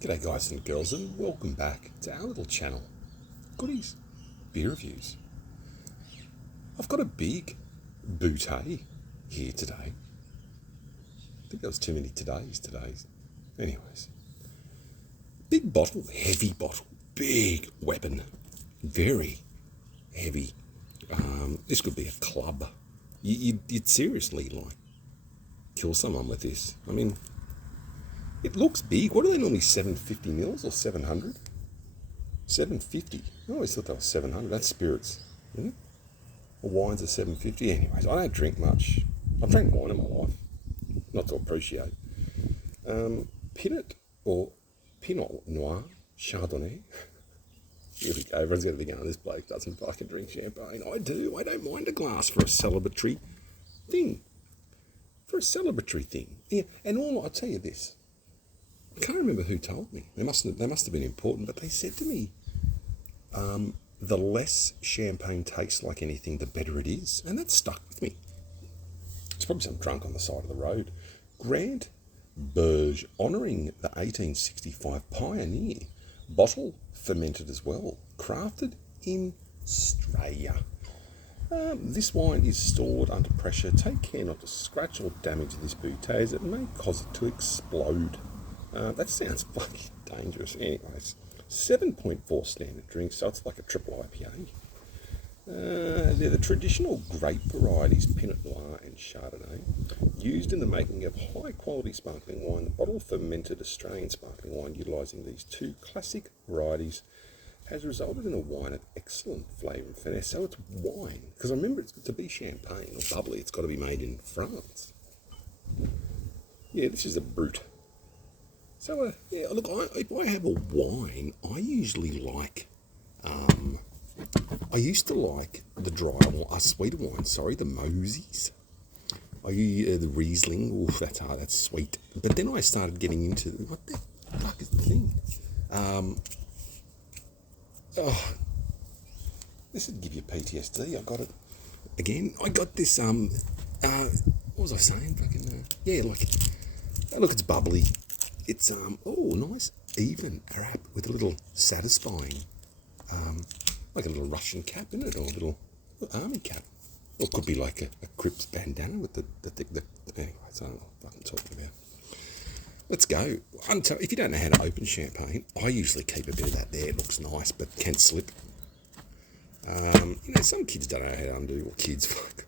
G'day guys and girls, and welcome back to our little channel, Goodies Beer Reviews. I've got a big bouteille here today. I think there was too many today's. Anyways, big bottle, heavy bottle, big weapon, very heavy. This could be a club. You'd seriously like kill someone with this. I mean, it looks big. What are they normally, 750 mils or 700? 750. I always thought that was 700. That's spirits, isn't it? Or wines are 750. Anyways, I don't drink much. I've drank wine in my life, not to appreciate. Pinot or Pinot Noir Chardonnay. Here we go. Everyone's going to be going, this bloke doesn't fucking drink champagne. I do. I don't mind a glass for a celebratory thing. Yeah, and I'll tell you this. I can't remember who told me. They must have been important, but they said to me, the less champagne tastes like anything, the better it is. And that stuck with me. It's probably some drunk on the side of the road. Grand Burge, honouring the 1865 pioneer. Bottle fermented as well. Crafted in Australia. This wine is stored under pressure. Take care not to scratch or damage this bouteille as it may cause it to explode. That sounds fucking dangerous. Anyways, 7.4 standard drink, so it's like a triple IPA. They're the traditional grape varieties, Pinot Noir and Chardonnay, used in the making of high-quality sparkling wine. The bottle fermented Australian sparkling wine utilising these two classic varieties has resulted in a wine of excellent flavour and finesse. So it's wine, because I remember it's to be champagne or bubbly, it's got to be made in France. Yeah, this is a brut. So, yeah, look, if I have a wine, I usually like, I used to like the sweeter wine, the Mosey's. The Riesling, oof, that's sweet. But then I started getting into, what the fuck is the thing? This would give you PTSD. I got it again. I got this, what was I saying? Look, it's bubbly. It's, nice, even wrap with a little satisfying, like a little Russian cap in it, or a little army cap. Or it could be like a Crips bandana with the anyways, I don't know what I'm talking about. Let's go. If you don't know how to open champagne, I usually keep a bit of that there. It looks nice, but can slip. Some kids don't know how to undo, or kids, fuck.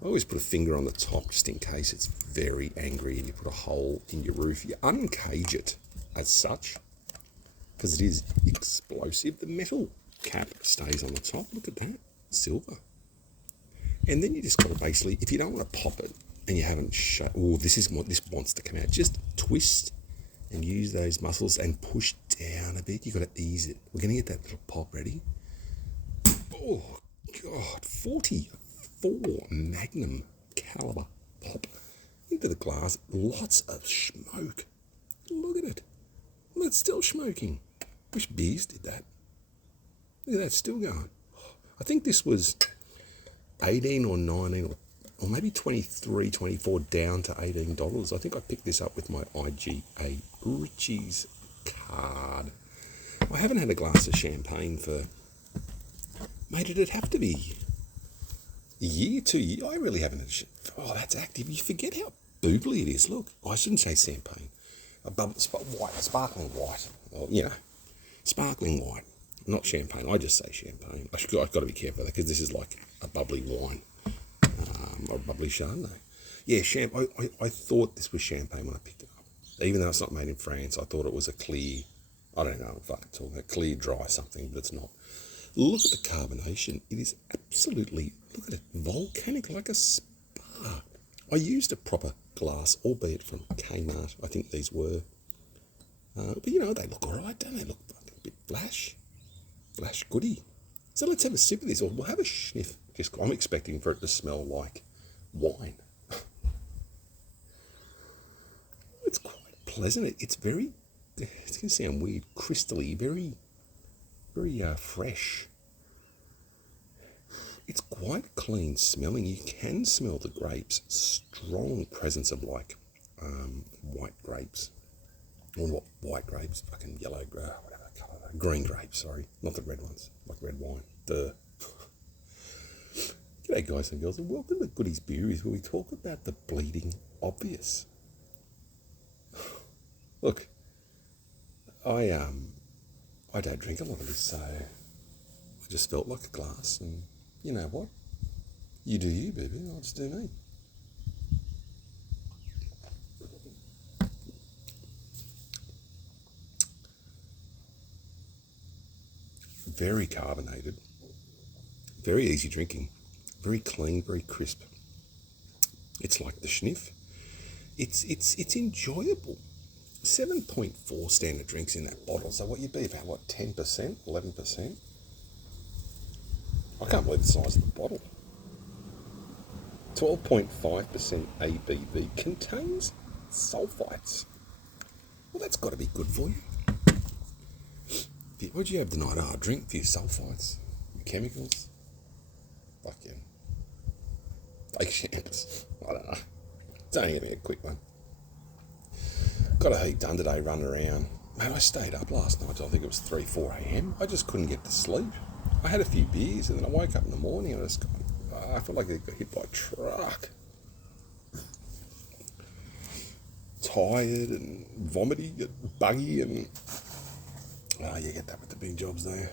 I always put a finger on the top just in case it's very angry and you put a hole in your roof. You uncage it as such because it is explosive. The metal cap stays on the top. Look at that. Silver. And then you just got to basically, if you don't want to pop it and you haven't this wants to come out, just twist and use those muscles and push down a bit. You've got to ease it. We're going to get that little pop ready. Oh, God. 44 Magnum caliber pop into the glass. Lots of smoke. Look at it. Well, it's still smoking. Wish beers did that. Look at that, still going. I think this was 18 or 19 or maybe 23, 24 down to $18. I think I picked this up with my IGA Ritchie's card. I haven't had a glass of champagne for, mate, it'd have to be a year, 2 years. I really haven't. Oh, that's active. You forget how boobly it is. Look, I shouldn't say champagne. Sparkling white. Well, sparkling white, not champagne. I just say champagne. I've got to be careful because this is like a bubbly wine, or a bubbly Chardonnay. Yeah, I thought this was champagne when I picked it up. Even though it's not made in France, I thought it was a clear, I don't know, I'm fucking talking a clear, dry something, but it's not. Look at the carbonation. It is absolutely, look at it, volcanic, like a spa. I used a proper glass, albeit from Kmart, I think these were. But they look all right, don't they? Look fucking a bit flash goody. So let's have a sip of this, or we'll have a sniff. I'm expecting for it to smell like wine. It's quite pleasant. It's going to sound weird, crystally, very, very fresh. It's quite clean smelling. You can smell the grapes. Strong presence of like white grapes. Or what white grapes? Fucking yellow, whatever colour. Green grapes, sorry. Not the red ones. Like red wine. Duh. G'day guys and girls, and welcome to Goodies Beeries, where we talk about the bleeding obvious. Look, I don't drink a lot of this, so I just felt like a glass, and you know what? You do you, baby, I'll just do me. Very carbonated, very easy drinking, very clean, very crisp. It's like the Schniff. It's enjoyable. 7.4 standard drinks in that bottle. So what you'd be about, what, 10%, 11%? I can't believe the size of the bottle. 12.5% ABV, contains sulfites. Well, that's got to be good for you. What'd you have tonight? Oh, drink for your sulfites, your chemicals. Fuck yeah. Fake champs. I don't know. It's only going to be a quick one. Got a heap done today running around. Man, I stayed up last night till I think it was 3, 4 a.m. I just couldn't get to sleep. I had a few beers and then I woke up in the morning and I felt like I got hit by a truck. Tired and vomity and buggy and... Oh, you get that with the big jobs though.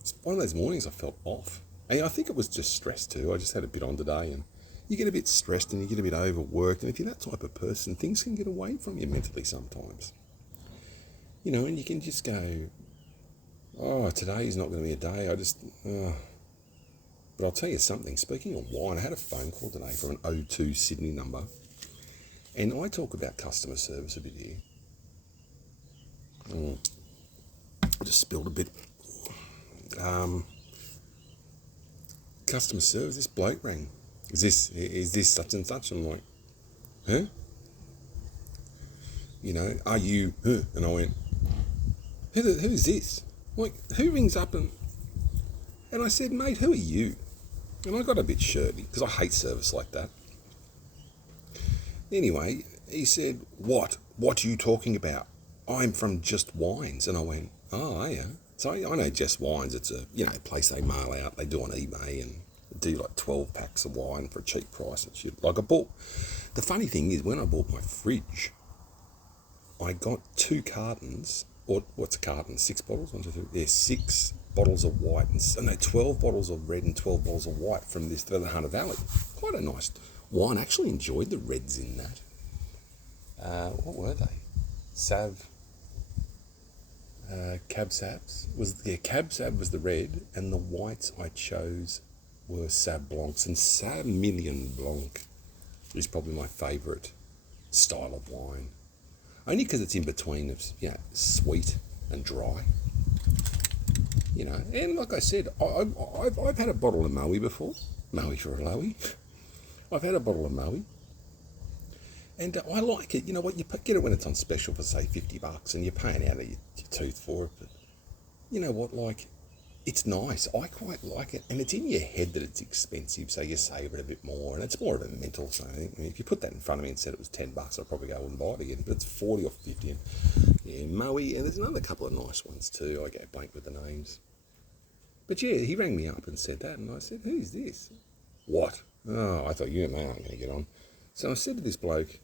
It's one of those mornings I felt off. And I think it was just stress too. I just had a bit on today and you get a bit stressed and you get a bit overworked. And if you're that type of person, things can get away from you mentally sometimes. You know, and you can just go, oh, today's not going to be a day. But I'll tell you something. Speaking of wine, I had a phone call today from an O2 Sydney number. And I talk about customer service a bit here. I just spilled a bit. Customer service, this bloke rang. Is this such and such? I'm like, huh? You know, are you, huh? And I went, who's this? Like, who rings up and I said, mate, who are you? And I got a bit shirty, because I hate service like that. Anyway, he said, what? What are you talking about? I'm from Just Wines. And I went, oh, are you? So I know Just Wines. It's a, place they mail out. They do on eBay and do like 12 packs of wine for a cheap price and shit. Like the funny thing is when I bought my fridge, I got 2 cartons, or what's a carton? 6 bottles? 1, 2, 3. Yeah, 6 bottles of white and 12 bottles of red and 12 bottles of white from the Hunter Valley. Quite a nice wine. I actually enjoyed the reds in that. What were they? Cab Sabs Cab Sab was the red, and the whites I chose were Sauv Blancs, and Sauvignon Blanc is probably my favourite style of wine, only because it's in between of sweet and dry. And like I said, I've had a bottle of Moe before. Moe for a Lowie. I've had a bottle of Moe. And I like it. You know what? You get it when it's on special for, say, $50 and you're paying out of your tooth for it. But you know what? Like, it's nice. I quite like it. And it's in your head that it's expensive, so you savour it a bit more. And it's more of a mental thing. I mean, if you put that in front of me and said it was $10, I'd probably go and buy it again. But it's 40 or 50. And yeah, Moe. And there's another couple of nice ones too. I go blank with the names. But yeah, he rang me up and said that. And I said, who's this? What? Oh, I thought you and me aren't going to get on. So I said to this bloke,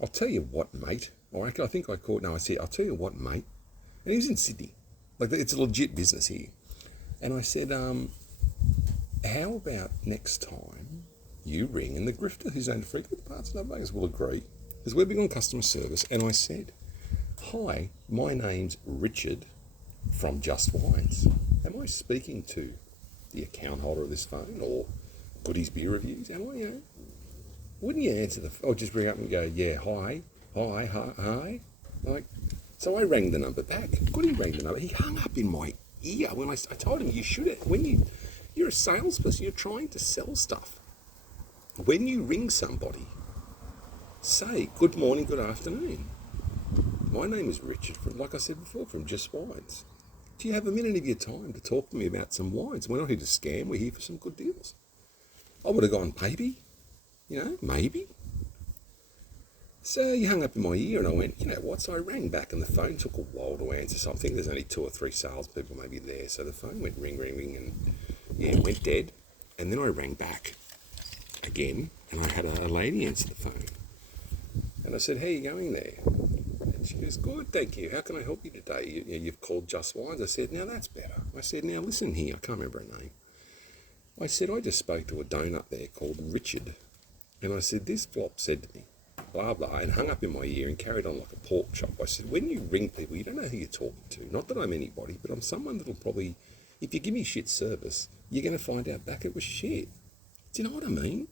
I'll tell you what, mate. I think I called. No, I said, I'll tell you what, mate. And he was in Sydney. Like, it's a legit business here. And I said, how about next time you ring, and the grifter who's owned frequent parts of Vegas will agree, because we're big on customer service. And I said, hi, my name's Richard from Just Wines. Am I speaking to the account holder of this phone or Goodies Beer Reviews? Am I, Wouldn't you answer or just ring up and go, yeah, hi. Like, so I rang the number back. Goody rang the number. He hung up in my ear when I told him you should. When you're a salesperson, you're trying to sell stuff. When you ring somebody, say, good morning, good afternoon. My name is Richard, like I said before, from Just Wines. Do you have a minute of your time to talk to me about some wines? We're not here to scam. We're here for some good deals. I would have gone, maybe. Maybe. So he hung up in my ear and I went, you know what? So I rang back and the phone took a while to answer. So I think there's only 2 or 3 salespeople maybe there. So the phone went ring, ring, ring and yeah, it went dead. And then I rang back again and I had a lady answer the phone. And I said, how are you going there? And she goes, good, thank you. How can I help you today? You've called Just Wines. I said, now that's better. I said, now listen here. I can't remember her name. I said, I just spoke to a donut there called Richard. And I said, this flop said to me, blah, blah, and hung up in my ear and carried on like a pork chop. I said, when you ring people, you don't know who you're talking to. Not that I'm anybody, but I'm someone that'll probably, if you give me shit service, you're going to find out back it was shit. Do you know what I mean?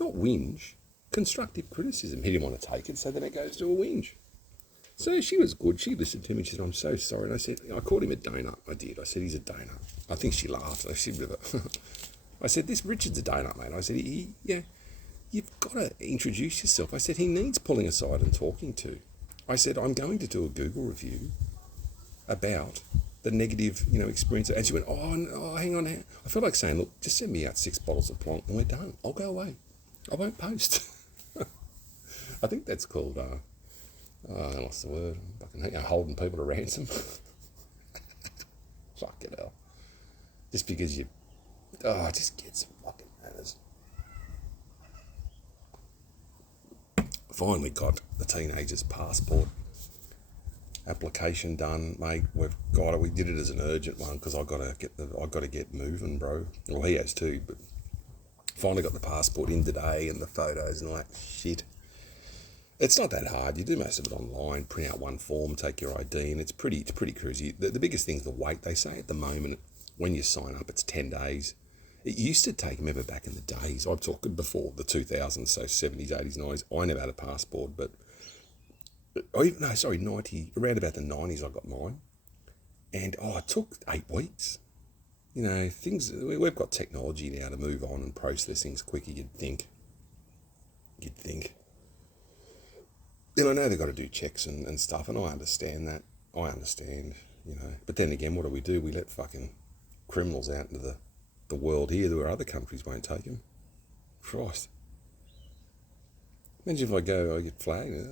Not whinge. Constructive criticism. He didn't want to take it, so then it goes to a whinge. So she was good. She listened to me. She said, I'm so sorry. And I said, I called him a donut. I did. I said, he's a donut. I think she laughed. I said, this Richard's a donut, mate. I said, yeah, you've got to introduce yourself. I said, he needs pulling aside and talking to. I said, I'm going to do a Google review about the negative, experience. And she went, oh, hang on. I felt like saying, look, just send me out 6 bottles of Plonk and we're done. I'll go away. I won't post. I think that's called, I lost the word, holding people to ransom. Fucking hell. Just because you, just get some fucking manners. Finally got the teenager's passport application done, mate. We've got it. We did it as an urgent one because I got to get moving, bro. Well, he has too, but finally got the passport in today and the photos and all that shit. It's not that hard. You do most of it online. Print out one form, take your ID, and it's pretty cruisy. The biggest thing's the wait. They say at the moment when you sign up, it's 10 days. It used to take, remember back in the days, I'm talking before the 2000s, so 70s, 80s, 90s. I never had a passport, but 90, around about the 90s I got mine. And it took 8 weeks. We've got technology now to move on and process things quicker, you'd think. And I know they've got to do checks and stuff, and I understand that. But then again, what do? We let fucking criminals out into the world here where other countries won't take them. Christ. Imagine if I get flagged.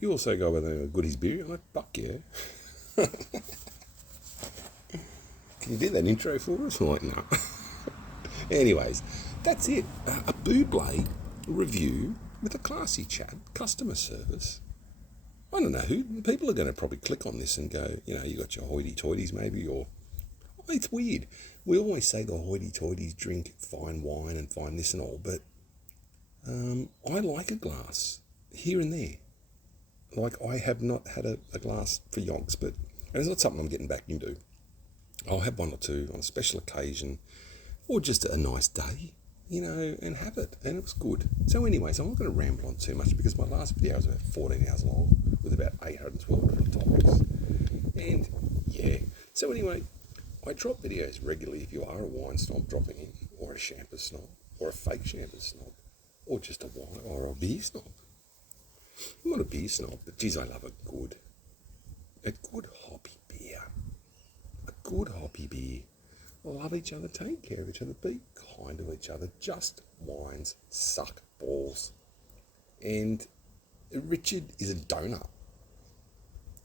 You also go with a goodies beer? I'm like, fuck yeah. Can you do that intro for us? I'm like, no. Anyways, that's it. A Buble review with a classy chat, customer service. I don't know who. People are going to probably click on this and go, you got your hoity-toities maybe, or... It's weird. We always say the hoity-toities drink fine wine and fine this and all, but I like a glass here and there. Like, I have not had a glass for yonks, but and it's not something I'm getting back into. I'll have one or two on a special occasion, or just a nice day, and have it. And it was good. So anyways, I'm not going to ramble on too much because my last video was about 14 hours long with about 812 different topics. And yeah, so anyway, I drop videos regularly if you are a wine snob dropping in, or a shampoo snob, or a fake shampoo snob, or just a wine or a beer snob. I'm not a beer snob, but geez, I love a good hoppy beer. A good hoppy beer. Love each other, take care of each other, be kind to each other. Just wines suck balls. And Richard is a donut.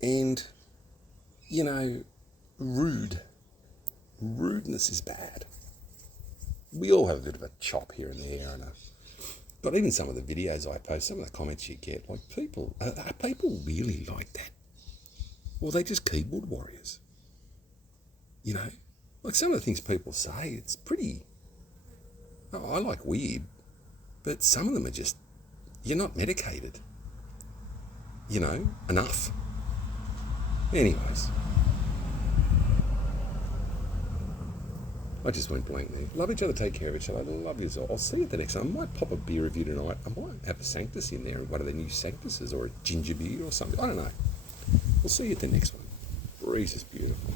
And, rudeness is bad. We all have a bit of a chop here and there, but even some of the videos I post, some of the comments you get, like are people really like that? Or are they just keyboard warriors? Like some of the things people say, it's pretty, I like weird, but some of them are just, you're not medicated, enough. Anyways, I just went blank there. Love each other, take care of each other. Love you all. I'll see you at the next one. I might pop a beer review tonight. I might have a Sanctus in there, one of the new Sanctuses, or a ginger beer or something. I don't know. We'll see you at the next one. Breeze is beautiful.